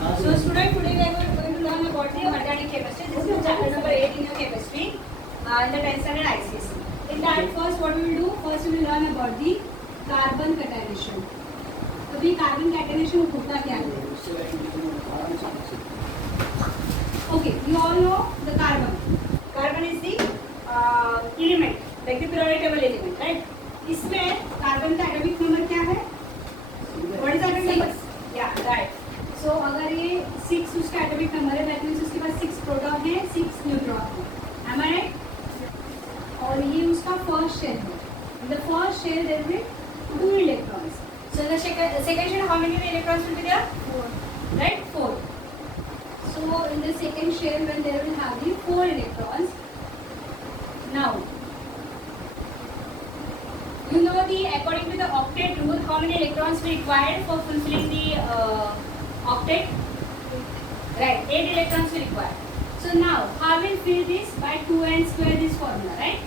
So student, today we are going to learn about the organic chemistry. This is chapter number 8 in your chemistry in the 10th standard Icse. In that, first what we will do, first we will learn about the carbon catenation. तो भी carbon catenation होता क्या है? Okay, you all know the carbon. Carbon is the element, like the periodic table element, right? इसमें carbon का atomic number क्या है? What is atomic number? Yeah, right. So अगर ये 6 उसका एटॉमिक नंबर है, that means उसके पास 6 प्रोटॉन है, 6 न्यूट्रॉन है, am I right? और ये उसका फर्स्ट शेल है. In the first shell there will be 2 electrons. So in the second shell how many electrons will be there? 4. Right? 4. So in the second shell when there will have the 4 electrons. Now you know the according to the octet rule how many electrons we required for fulfilling the octet? Right, 8 electrons we require. So now how will fill this by 2n square this formula, right?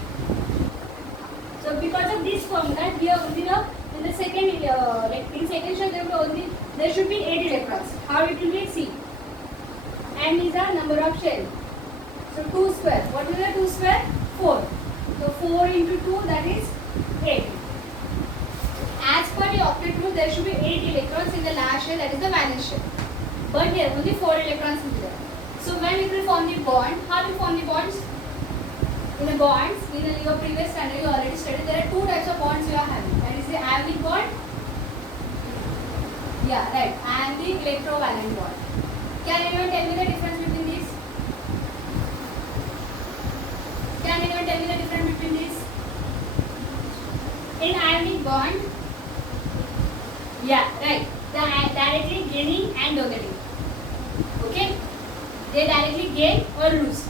So because of this formula here only in the second in second shell there should be 8 electrons. How it will be? See, n is the number of shell. So 2 square. What is the 2 square? 4. So 4 into 2, that is 8. As per the octet rule, there should be 8 electrons in the last shell, that is the valence shell. But here only 4 electrons will be there. So when it will form the bond, how to form the bonds? In the bonds, in your previous standard you already studied, there are 2 types of bonds you are having. That is the ionic bond. Yeah, right. And the electrovalent bond. Can anyone tell me the difference between these? Can anyone tell me the difference between these? In ionic bond, yeah, right. They are directly gaining and donating. Okay? They directly gain or lose.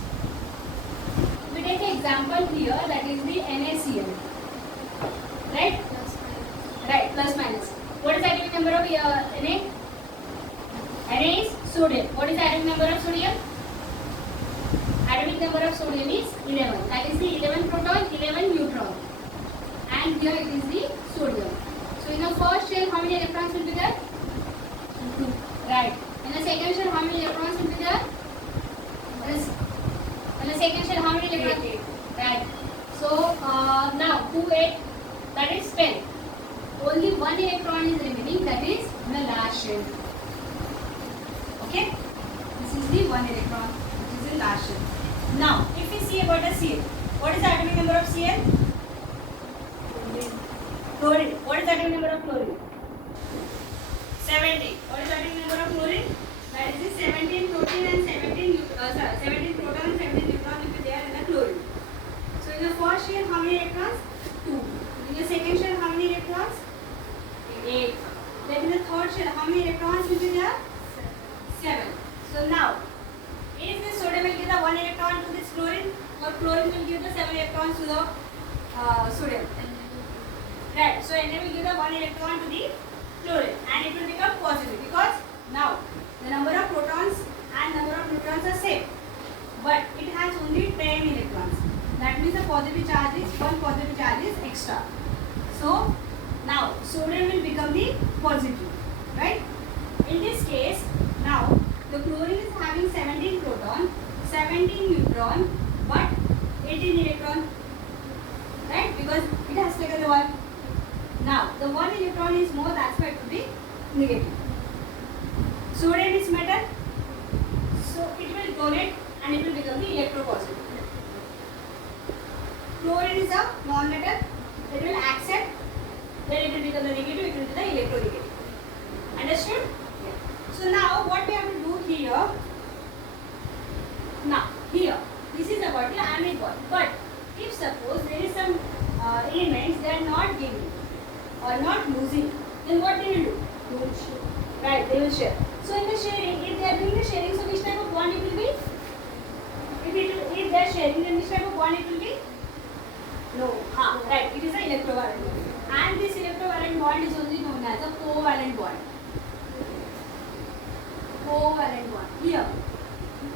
We take an example here, that is the NaCl. Right? Right, plus minus. What is the atomic number of Na? Na is sodium. What is the atomic number of sodium? Atomic number of sodium is 11. That is the 11 proton, 11 neutron. And here it is the sodium. So in the first shell, how many electrons will be there? 2. Right. In the second shell, how many electrons will be there? In the second shell, how many electrons? 8. Right. So now 2, 8, that is 10. Only 1 electron is remaining, that is in the last shell. Okay? This is the 1 electron, which is in last shell. Now, if we see about the Cl, what is the atomic number of Cl? Chlorine. What is the atomic number of chlorine? 17. What is the atomic number of chlorine? That is 17 protein and 17 proton and 17 neutron will be there in the chlorine. So in the first shell, how many electrons? 2. In the second shell, how many electrons? 8. Then in the third shell, how many electrons will be there? 7. So now, if this sodium will give the 1 electron to this chlorine, or chlorine will give the 7 electrons to the sodium. Right. So Na will give the 1 electron to the chlorine and it will become positive because now the number of protons and number of neutrons are same. But it has only 10 electrons. That means the positive charge is, one positive charge is extra. So now sodium will become the positive. Right? In this case, now the chlorine is having 17 proton, 17 neutron, but 18 electron. Right? Because it has taken the 1. Now, the 1 electron is more, that's why it will be negative. Sodium is metal, so it will donate and it will become the electropositive. Chlorine is a non-metal, it will accept, then it will become the negative, it will be the electronegative. Understood? Yeah. So now, what we have to do here, now, here, this is about the ionic bond. But, if suppose there is some elements they are not giving or not losing, then what they will do? They will share. Right, they will share. So in the sharing, if they are doing the sharing, so which type of bond it will be? If they are sharing, then which type of bond it will be? No. Right, it is an electrovalent bond. And this electrovalent bond is only known as a covalent bond. Covalent bond. Here.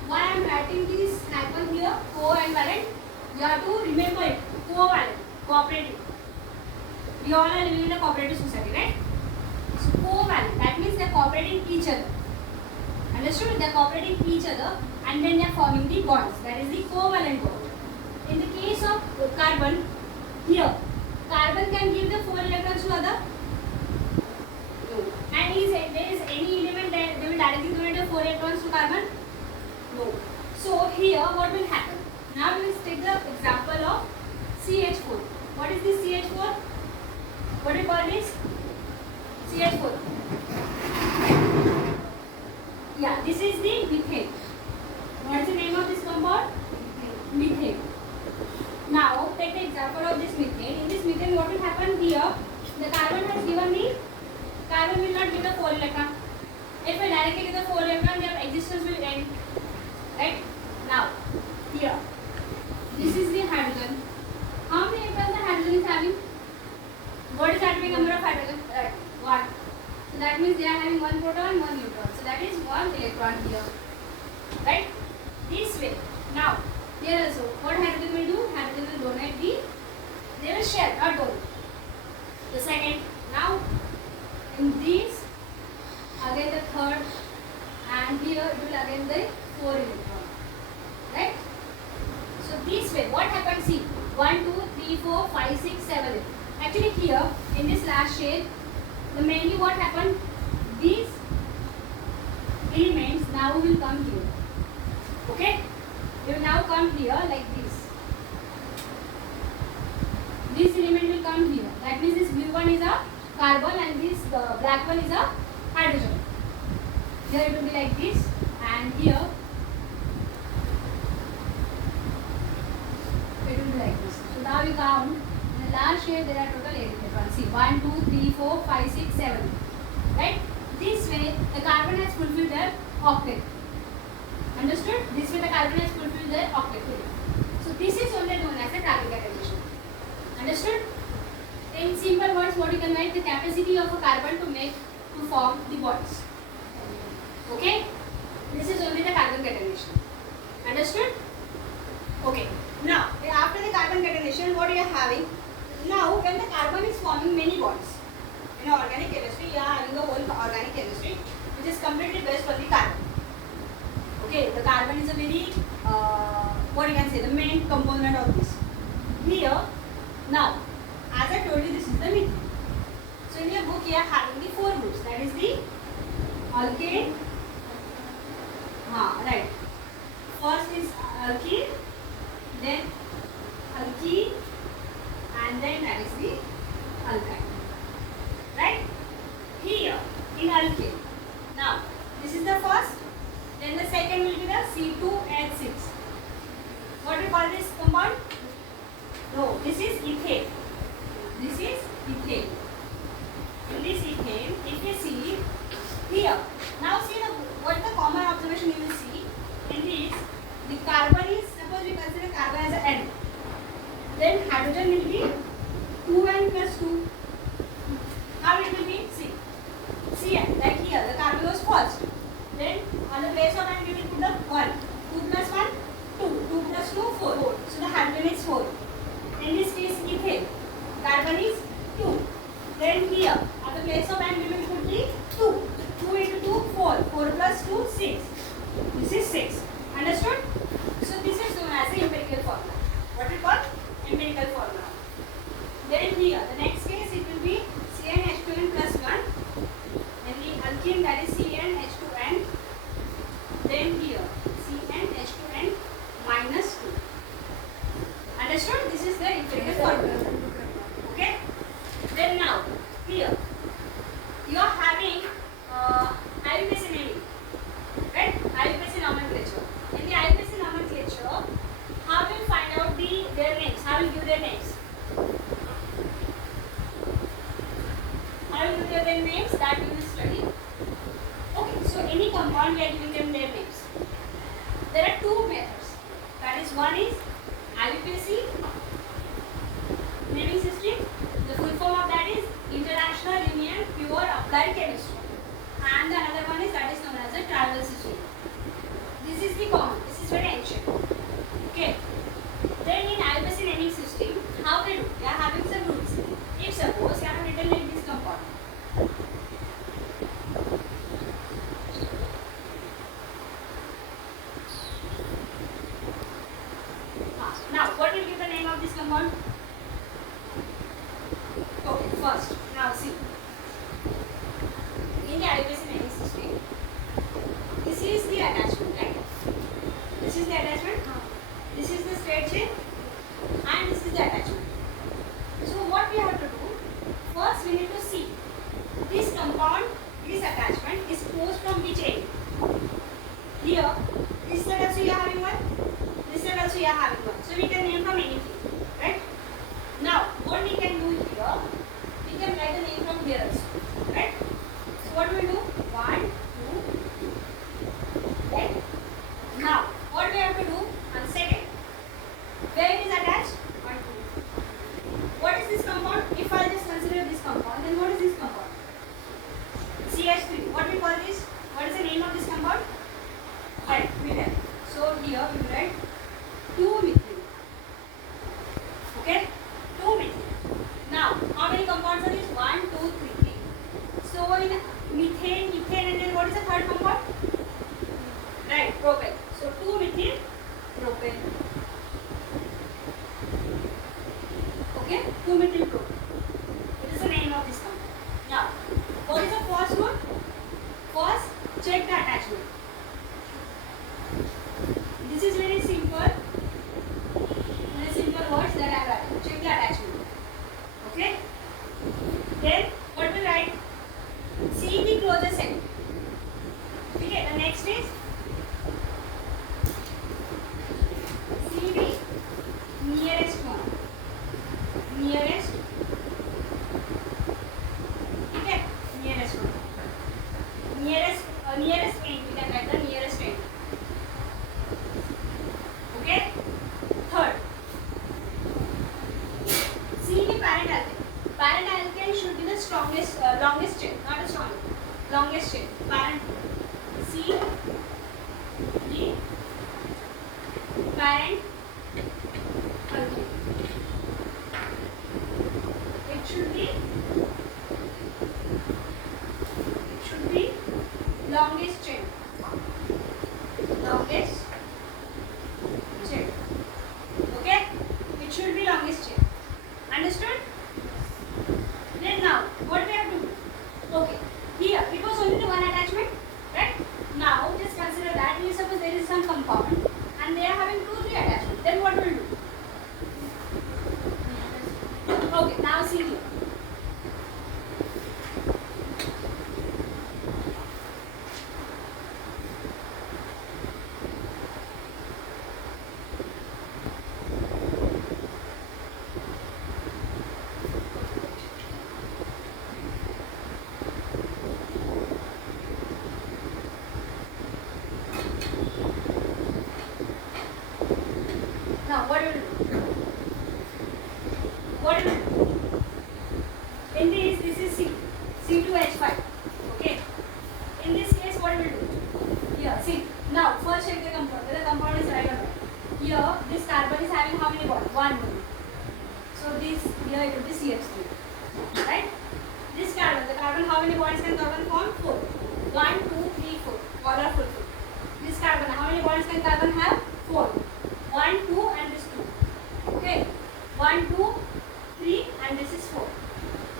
Why I am writing this icon here, co and valent? You have to remember it. Covalent, cooperative. We all are living in a cooperative society, right? So covalent, that means they are cooperating each other. Understood? They are cooperating with each other and then they are forming the bonds. That is the covalent bond. In the case of carbon, here, carbon can give the 4 electrons to other. No. And there is any element that they will directly donate the 4 electrons to carbon? No. So here what will happen? Now we will take the example of CH4. What is this CH4? What do you call this? CH4. Yeah, this is the methane. What is the name of this compound? Methane. Now take the example of this methane. In this methane, what will happen here? The carbon has given the carbon will not give the 4 electron. If I directly give the 4 electron, their existence will end. Right? Now, here, this is the hydrogen. How many electrons the hydrogen is having? What is the atomic number of hydrogen? 1. So that means they are having 1 proton, 1 neutron. So that is 1 electron here. Right? This way. Now, here also, what hydrogen will do? Hydrogen will donate they will share, not donate. The second. Now, in this, again the third, and here it will again the 4 electron. Right? So this way, what happens? See, 1, 2, 3, 4, 5, 6, 7. Actually here, in this last shade, mainly what happened? These elements now will come here. Okay? They will now come here like this. This element will come here. That means this blue one is a carbon and this black one is a hydrogen. Here it will be like this, and here it will be like this. So now we count. In the last shade there are total 8 electrons. See, 1, 2, 3, 4, 5, 6, 7. Right? This way the carbon has fulfilled their octet. Understood? This way the carbon has fulfilled their octet. So this is only known as a carbon catenation. Understood? In simple words, what you can write? The capacity of a carbon to form the bonds. Okay? This is only the carbon catenation. Understood? Okay. Now, after the carbon catenation, what you are having? Now, when the carbon is forming many bonds, in organic chemistry, you are having the whole organic chemistry, which is completely based on the carbon. Okay, the carbon is a very, what you can say, the main component of this. Here, now, as I told you, this is the methane. So, in your book, you are having the 4 groups. That is the alkane. Right. First is alkene, then alkene, and then that is the alkyne. Right? Here, in alkane. Now, this is the first. Then the second will be the C2H6. What do you call this compound? No, this is ethane. This is ethane. In this ethane, if you see here, now see what the common observation you will see in this, the carbon is, suppose we consider carbon as an N. Then hydrogen will be 2N plus 2. How it will be? See, Cn, like here, the carbon was first. Then on the place of N we will put the 1. 2 plus 1, 2. 2 plus 2, 4. So the hydrogen is 4. In this case, ethane, carbon is 2. Then here, at the place of N we will put the 2. 2 into 2, 4. 4 plus 2, 6. This is 6. Understood? So this is known as the empirical formula. What we call empirical formula. Then here, the next case it will be CnH2n plus 1. And the alkene, that is CnH2n. Then here, CnH2n minus 2. Understood? This is the empirical formula. Okay? Then now, here, you are having IUPAC naming. Right? IUPAC nomenclature. In the IUPAC nomenclature, how will you find out their names? How will you give their names? How will you give their names? That you will study. Okay, so any compound we are giving them their names. There are 2 methods. That is, one is IUPAC naming system. The full form of that is International Union Pure Applied Chemistry. And the another one is that is known as a tribal system. This is the common. This is very ancient. Okay. Then in IUPAC naming system, how they do? They are having some rules. If suppose you have written like this compound. the attachment, right? This is the attachment. This is the straight chain, and this is the attachment. So what we have to do? First, we need to see this compound, this attachment is closed from which end? Here, this side also you are having one. This side also you are having one. So we can name from anything, right? Now, what we can do here? We can write the name from here also, right? So what we will do? 1, 2, right? Now, what we have to do on second? Where it is attached? 1, 2. What is this compound? If I just consider this compound, then what is this compound? CH3. What we call this? What is the name of this compound? Right, we write. So here we will write 2-methyl. Okay? 2-methyl. Now, how many compounds are these? 1, 2, 3. So in methane, ethane, and then what is the third compound? Right, propane. So 2-methyl propane. Okay? 2-methyl propane. It is the name of this compound. Now, what is the first one? First, check the attachment. This is very simple. Very simple words that I write. Check the attachment. Okay? Then, what we write? See the closest end. Okay, the next is see the nearest one. Nearest. Okay, nearest one. Nearest end. We can write the nearest end. Okay. Third, see the parent alkane. Parent alkane should be the strongest, longest chain, not the strongest, longest chain. Parent. See the parent alkane. It should be longest chain. Longest chain. Okay? It should be longest chain. Understood? Then now, what we have to do? Okay. Here, it was only the one attachment, right? Now, just consider that. We suppose there is some compound and they are having 2, 3 attachments. Then what will do? Okay, now see here. Now, what will do? What will do? In this is C, C2H5. Okay. In this case, what will do? Here, see. Now, first check the compound. Whether the compound is right or not. Here, this carbon is having how many bonds? 1 bond. So this here it will be CH3. Right? This carbon, the carbon, how many bonds can carbon form? 4. 1, 2, 3, 4. All are full. This carbon, how many bonds can carbon have? 4. 1, 2, and this 2. Okay. 1, 2, 3, and this is 4.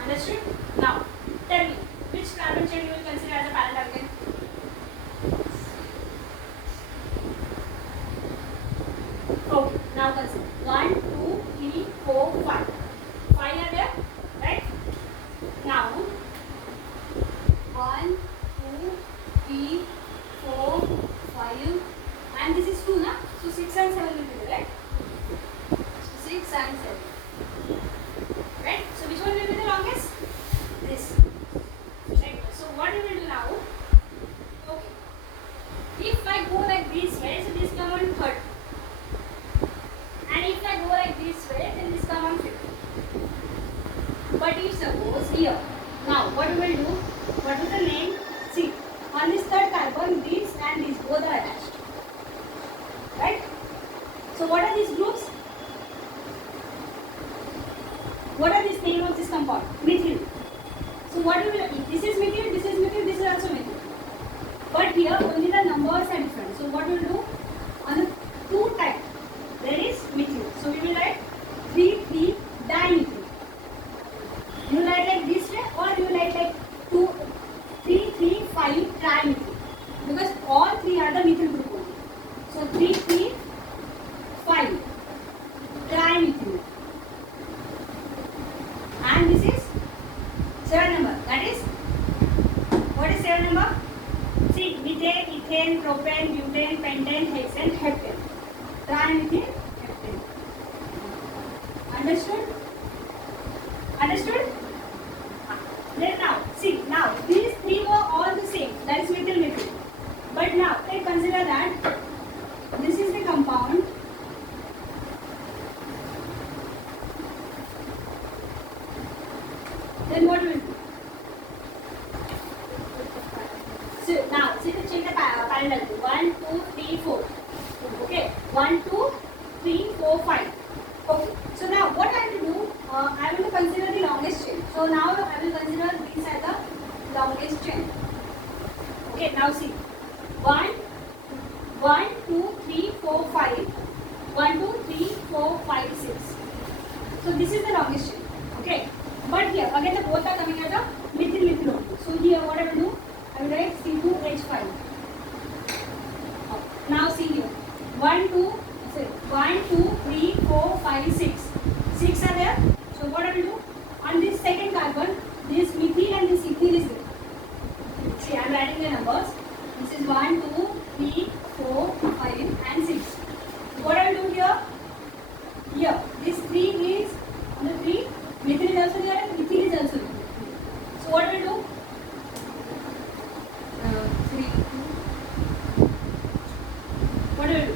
Understood? Now, tell me, which carbon chain you will consider as a parent alkane? Okay. Now consider 1, 2, 3, 4, 5. 5 are there, right? Now, 1, 2, 3, 4, 5, and this is 2, na? So 6 and 7 will be there, right? 6 and 7. Right? So which one will be the longest? This. Right? So what we will do now? Okay. If I go like this way, so this come on third. And if I go like this way, then this come on fifth. But if suppose here, now what we will do? What is the name? See, on this third carbon, this and this both are attached. Right? So what are these groups? What are these name of this compound? Methyl. So what we will, this is methyl, this is methyl, this is also methyl. But here only the numbers are different. So what we will do? On the 2 type, there is methyl. So we will write 3,3 dimethyl. You write like this way or you write like 2, 3, are the methyl group only. So 3, 3, 5. Trimethyl. And this is 7 number. That is, what is 7 number? See, methane, ethane, propane, butane, pentane, hexane, heptane. Trimethyl heptane. Understood? Understood? Then now, see, now these three were all the same. That is methyl, methyl. But now, let's consider that this is the compound. Then what will do? So now, see the check the parallel. 1, 2, 3, 4. Okay, 1, 2, 3, 4, 5. Okay. So now, what I will do? I will consider the longest chain. So now I will consider these as the longest chain. Okay. Now see, 1, 2, 3, 4, 5. 1, 2, 3, 4, 5, 6. So this is the longest chain. Okay. But here again the both are coming as a methyl, methyl only. So here what I will do? I will write C2H5. Now see here. 1, 2, 3, 4, 5, 6. 6 are there. So what I will do? On this second carbon, this methyl and this ethyl is there. See, I am writing the numbers. This is 1, 2, 3, 4, 5 and 6. What I will do here? Here, this 3 is on the 3. Methyl is also there and ethyl is also there. So what I will do? 3, 2. What I will do?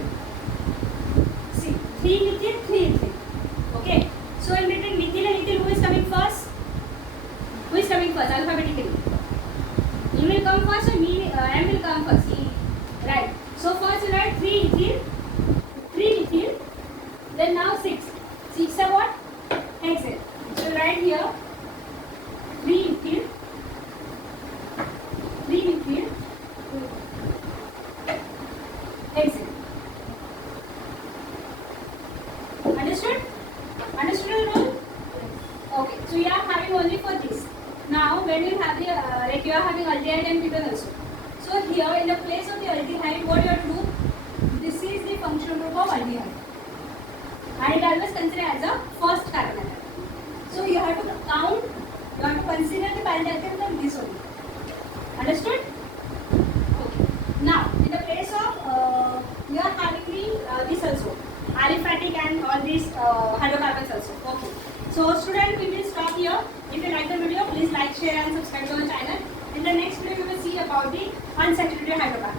See, 3 methyl, 3 ethyl. Okay. So in between methyl and ethyl, who is coming first? Who is coming first alphabetically? E will come first or M will come first? E. Right. So first you write 3 ethyl, 3 methyl, then now 6. 6 are what? Hexane. So write here 3 ethyl, 3 methyl, hexane. Understood? Understood the rule? Okay. So you are having only for this. Now when you have the like you are having aldehyde and ketone also. So here in the place of the aldehyde, what you have to do? This is the functional group of aldehyde, and it always considered as a first carbon atom. So you have to count. You have to consider the parentheticals from this only. Understood? Okay. Now in the place of you are having the this also aliphatic and all these hydrocarbons also. Okay. So student, we will stop here. If you like the video, please like, share and subscribe to our channel. In the next video, we will see about the unsaturated hydrocarbon.